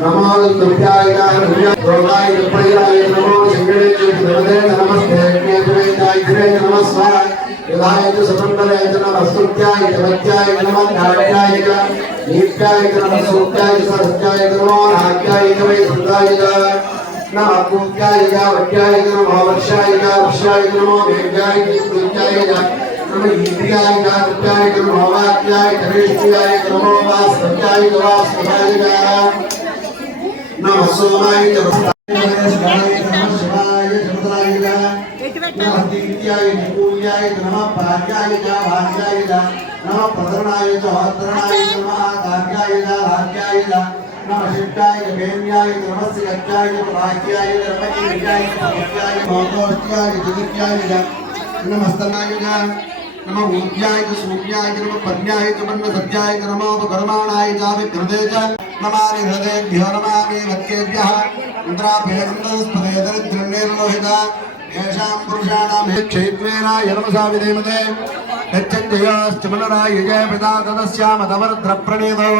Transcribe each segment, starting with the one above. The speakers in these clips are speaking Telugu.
నమో దుర్గాయ దుర్గాయ దుర్పయాయ నమో సంగణేశ్వరి నమదే నమస్తే. అగ్నేశ్వరేతాయ గ్రే నమస్వాయ విధాయత సుమండలేత నమస్తుత్యాయ జగత్యాయ నమః నాట్యాయ నీత్యాయ నమస్తుత్యాయ సత్యాయ నమో నాట్యాయ వై సుందాయ నమః వర్షాయ వర్షాయ నమో नमः इंद्रियाय कारुत्याय गुरु भवात्याय धनेश्वराय नमो वासवत्याय गवासवाय नमः सोमाय नमः पाद्याय च भाग्याय च नमः प्रसरणाय च हस्तरणाय नमः कार्याय च भाग्याय च नमः शिष्टाय वेम्याय नमस्य गत्याय प्राक्याय नमः इंद्रियाय च भक्त्याय भौतोष्ट्याय चतुर्थ्याय च नमस्तनाय च नमः ऊर्ध्याय च सूर्याय च नमः पद्याय च मन्नसत्याय च नमः कर्माणाय च विघ्नते च नमामि हृदयेभ्यो नमामि वक्येभ्यः इन्द्राभेदन्दस्पदे दरिद्रण्येर्लोहिता येषां पुरुषाणां हे क्षेत्रेण यनमसा विधेमते यच्चञ्जयोश्चमनराय जय पिता तदस्यामतवर्ध्रप्रणीतो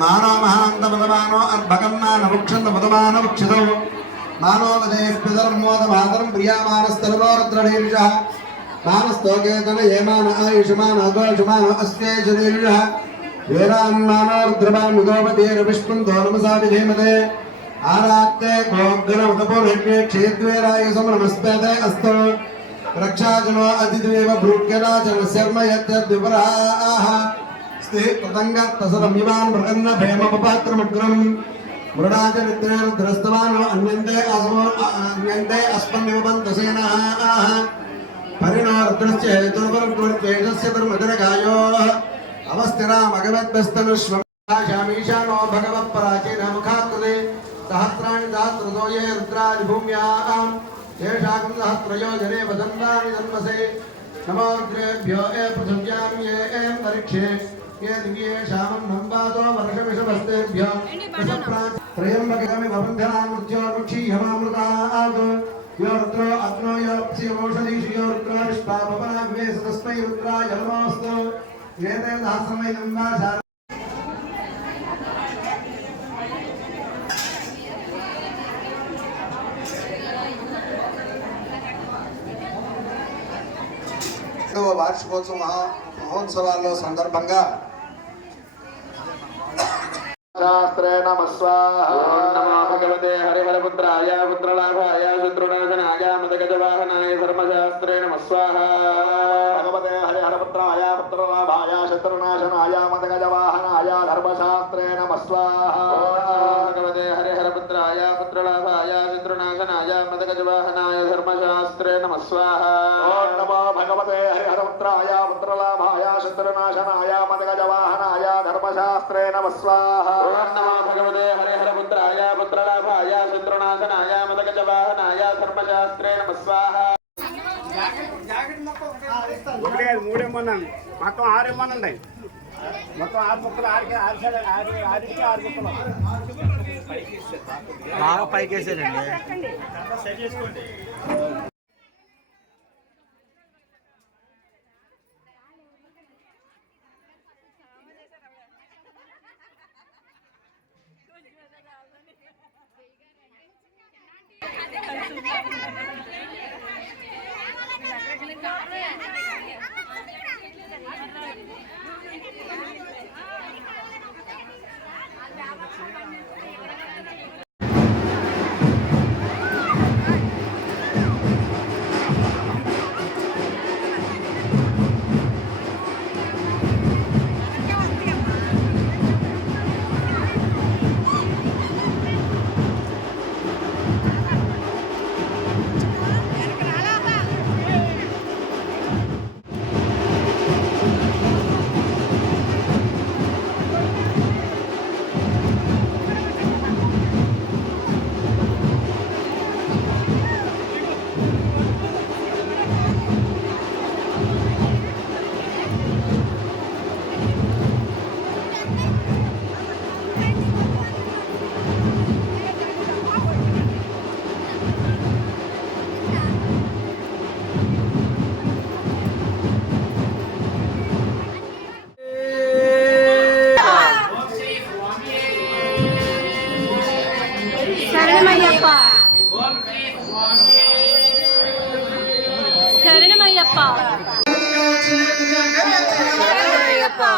मानो महान्तमतमानो अर्भगन्मानवृक्षन्तमतमानवृक्षितो मानो वदेः पितर्मोदमातरं మానస్తోకేతన ఏమాన ఆయుషమాన అగోషమాన అస్తే శరీర వేదాన్మానోర్ద్రమాన్ విగోపతీరవిష్ణుం ధోనమసా విధేమతే ఆరాత్తే గోగ్రణ ముఖపోర్హే క్షేత్వేరాయసం నమస్పేతే అస్తో రక్షాజనో అతిథివేవ భృగ్యరాజన శర్మ యద్విపరాహ స్థితి తతంగ తసరమ్యమాన్ మృగన్న భేమపపాత్రమగ్రం మృడాచరిత్రేర్ధ్రస్తవాన్ అన్యంతే అస్మన్యంతే అస్మన్నివపంతసేన ఆహ పరిణార్దస్య హేతుర్వరం ద్వేషస్య ధర్మదరకాయో అవస్థిరామగవద్భస్తనుష్మీశానో భగవత్ పరాచీన ముఖాకృతి సహస్రాణి సహస్రదోయే రుద్రాది భూమ్యాం తేషాకం సహస్రయో జనే వదంతాని ధర్మసే నమోగ్రేభ్యో ఏ పృథివ్యాం ఏ ఏం పరీక్షే ఏ దివ్యే శామం నంబాతో వర్షమిషభస్తేభ్యో త్రయంబకమి వబంధనామృత్యో రుద్రా జలమాస్తు ఏదైనా దాసమై గంగా వార్షికోత్సవ మహోత్సవాల్లో సందర్భంగా భగవతే హరిహరపుత్రాయ పుత్రలాభాయ శత్రునాశనాయ మదగజవాహనాయ ధర్మశాస్త్రే నమస్వాహ శత్రునాశనాయ మదగజవాహనాయ ధర్మశాస్త్రే నమస్వాహ భగవతే హరిహరపుత్రాయ పుత్రలాభాయ శత్రునాశనాయ మదగజవాహనాయ ధర్మశాస్త్రే నమ స్వాహ ఓం నమో భగవతే హరిహరపుత్రాయ పుత్రలాభాయ శత్రునాశనాయ మదగజవాహనాయ ధర్మశాస్త్రే నమస్వాహ ఓం నమో భగవతే హరిహరపుత్రాయ పుత్రలాభాయ శత్రునాశనాయ మదగజవాహనాయ ధర్మశాస్త్రే నమ స్వాహ ఒకటి. కాదు మూడు ఇమ్మన్నాను మొత్తం ఆరు ఇమ్మనండి మొత్తం ఆరు ముక్కలు ఆడికి ఆరు సైడ్ ఆరు ఆడికి ఆరు ముక్కలు బాగా పైకేసారండి సెట్ చేసుకోండి Thank you. ஐயப்பா.